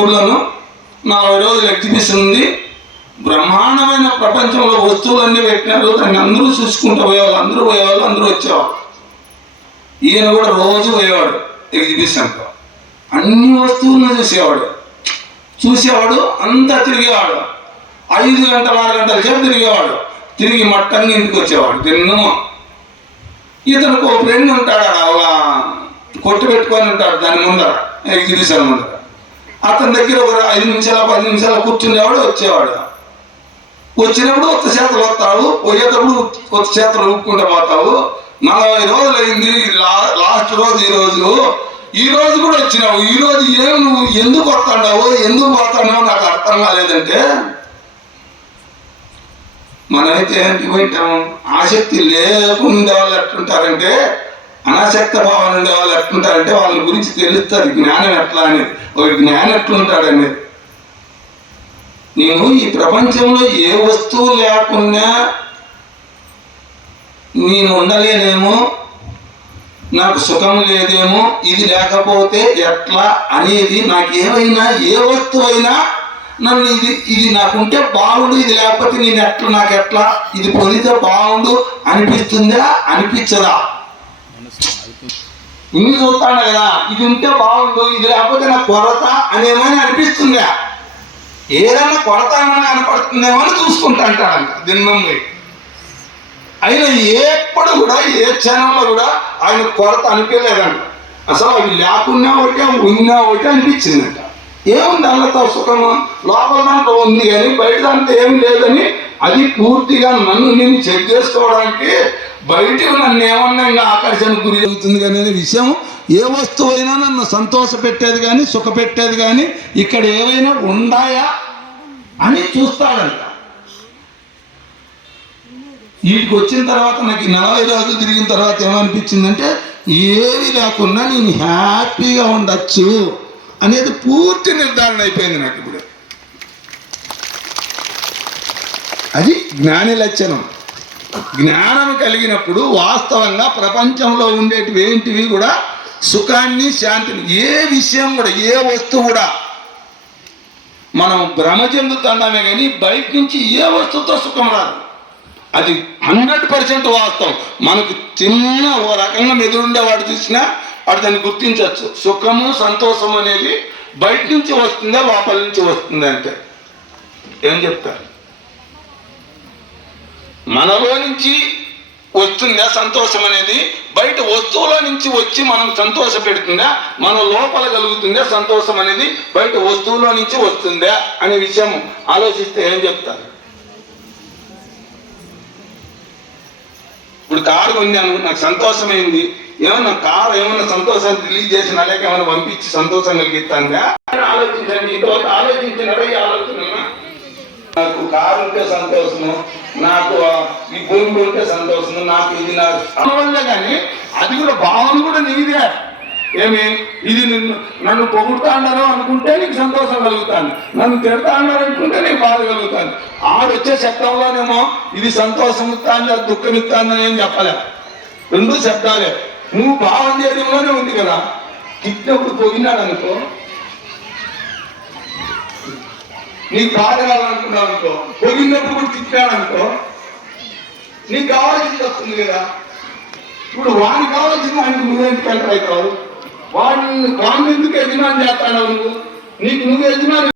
ఊళ్ళోనూ 40 రోజులు ఎగ్జిబిషన్ ఉంది. బ్రహ్మాండమైన ప్రపంచంలో వస్తువులన్నీ పెట్టినారు. దాన్ని అందరూ చూసుకుంటూ పోయేవాళ్ళు, అందరూ వచ్చేవాళ్ళు. ఈయన కూడా రోజు పోయేవాడు ఎగ్జిబిషన్లో, అన్ని వస్తువులను చూసేవాడు, అంతా తిరిగేవాడు. 5 గంటలు 6 గంటల సేపు తిరిగేవాడు. తిరిగి మట్టంగా ఇంటికి వచ్చేవాడు తిన్నమో. ఇతనికి ఒక ఫ్రెండ్ ఉంటాడు, కొట్టు పెట్టుకొని ఉంటాడు దాని ముందర, ఎగ్జిబిషన్ ముందర. అతని దగ్గర ఒక 5 నిమిషాలు 10 నిమిషాలు కూర్చునేవాడు, వచ్చేవాడు. వచ్చినప్పుడు కొత్త చేతలు వస్తావు, పోయేటప్పుడు కొత్త చేతలు ఊపుకుంటూ పోతావు. 40 రోజులు అయింది, లాస్ట్ రోజు ఈ రోజు కూడా వచ్చినావు. ఈ రోజు నువ్వు ఎందుకు వస్తాడావో ఎందుకు పోతాడావో నాకు అర్థం కాలేదంటే, మనమైతే ఏంటి పోయింటాము, ఆసక్తి లేకుండా వాళ్ళు ఎట్లుంటారంటే, అనాసక్త భావన ఉండే వాళ్ళు ఎట్లుంటారంటే వాళ్ళ గురించి తెలుస్తుంది జ్ఞానం ఎట్లా అనేది, ఒక జ్ఞానం ఎట్లుంటాడు అనేది. నేను ఈ ప్రపంచంలో ఏ వస్తువు లేకున్నా నేను ఉండలేనేమో, నాకు సుఖం లేదేమో, ఇది లేకపోతే ఎట్లా అనేది నాకేమైనా ఏ వస్తువు అయినా నన్ను ఇది నాకుంటే బాగుండు, ఇది లేకపోతే నేను ఎట్లా, నాకు ఎట్లా, ఇది పొందితే బాగుండు అనిపిస్తుందా అనిపించదా? ఇన్ని చూస్తాను కదా, ఇది ఉంటే బాగుండు, ఇది లేకపోతే నాకు కొరత అనేమని అనిపిస్తుందా? ఏదన్నా కొరత ఏమైనా కనపడుతుందేమో అని చూసుకుంటా అంటాడంట దినం. అయినా ఎప్పుడు కూడా ఏ క్షణంలో కూడా ఆయన కొరత అనిపించలేదంట. అసలు అవి లేకున్నా ఒకటే ఉన్నా ఒకటే అనిపించిందంట. ఏముంది అల్లతో సుఖము, లోపల దాంట్లో ఉంది కానీ బయట దాంట్లో ఏం లేదని అది పూర్తిగా నన్ను నేను చెక్ చేసుకోవడానికి బయటకు నన్ను ఏమన్నా ఇంకా ఆకర్షణకు గురి అవుతుంది కానీ అనే విషయం, ఏ వస్తువు అయినా నన్ను సంతోష పెట్టేది కానీ సుఖ పెట్టేది కానీ ఇక్కడ ఏవైనా ఉండాయా అని చూస్తాడంట. వీటికి వచ్చిన తర్వాత నాకు 40 రోజులు తిరిగిన తర్వాత ఏమనిపించిందంటే, ఏవి లేకున్నా నేను హ్యాపీగా ఉండొచ్చు అనేది పూర్తి నిర్ధారణ అయిపోయింది నాకు ఇప్పుడు. అది జ్ఞాని లక్షణం. జ్ఞానం కలిగినప్పుడు వాస్తవంగా ప్రపంచంలో ఉండేటివి ఏంటివి కూడా సుఖాన్ని శాంతిని, ఏ విషయం కూడా ఏ వస్తువు కూడా మనం భ్రమ చెందుతున్నామే కానీ బయట నుంచి ఏ వస్తువుతో సుఖం రాదు. అది 100% వాస్తవం. మనకు చిన్న ఓ రకంగా మెదురుండేవాడు చూసినా వాడు దాన్ని గుర్తించవచ్చు. సుఖము సంతోషం అనేది బయట నుంచి వస్తుందా లోపల నుంచి వస్తుందా అంటే ఏం చెప్తారు? మనలో నుంచి వస్తుందా సంతోషం అనేది, బయట వస్తువుల నుంచి వచ్చి మనం సంతోష పెడుతుందా, మన లోపల కలుగుతుందా సంతోషం అనేది బయట వస్తువుల నుంచి వస్తుందా అనే విషయం ఆలోచిస్తే ఏం చెప్తారు? ఇప్పుడు కారు కొన్నాను, నాకు సంతోషమైంది, ఏమన్నా కారు ఏమన్నా సంతోషాన్ని రిలీజ్ చేసిన లేక ఏమైనా పంపించి సంతోషం కలిగిస్తాందా ఆలోచించండి. ఇంతవరకు ఆలోచించినారా? ఈ ఆలోచన నాకు కారు ఉంటే సంతోషము, నాకు ఈ భూమి ఉంటే సంతోషము, నాకు ఇది నాకు వల్ల కానీ అది కూడా భావన కూడా నీదే. ఏమి ఇది నన్ను పొగుడుతా అన్నారు అనుకుంటే నీకు సంతోషం కలుగుతాను, నన్ను తిడతా అన్నారు అనుకుంటే నీకు బాధ కలుగుతాను. ఆడొచ్చే శబ్దంలోనేమో ఇది సంతోషం ఇస్తాను అది దుఃఖం ఇస్తాను ఏం చెప్పలే, 2 శబ్దాలే. నువ్వు భావం చేయడంలోనే ఉంది కదా. తిట్టినప్పుడు పొగినాడు అనుకో, నీకు బాధ కావాలనుకున్నావు అనుకో, పొగినప్పుడు కూడా తిట్టాడు అనుకో, నీకు కావాల్సింది వస్తుంది కదా. ఇప్పుడు వాడికి కావాల్సింది ఆయనకు నువ్వెందుకు ఎంటర్ అవుతావు? వాడిని ఎందుకు యజమాని చేస్తాడు నువ్వు? నీకు నువ్వు యజమాని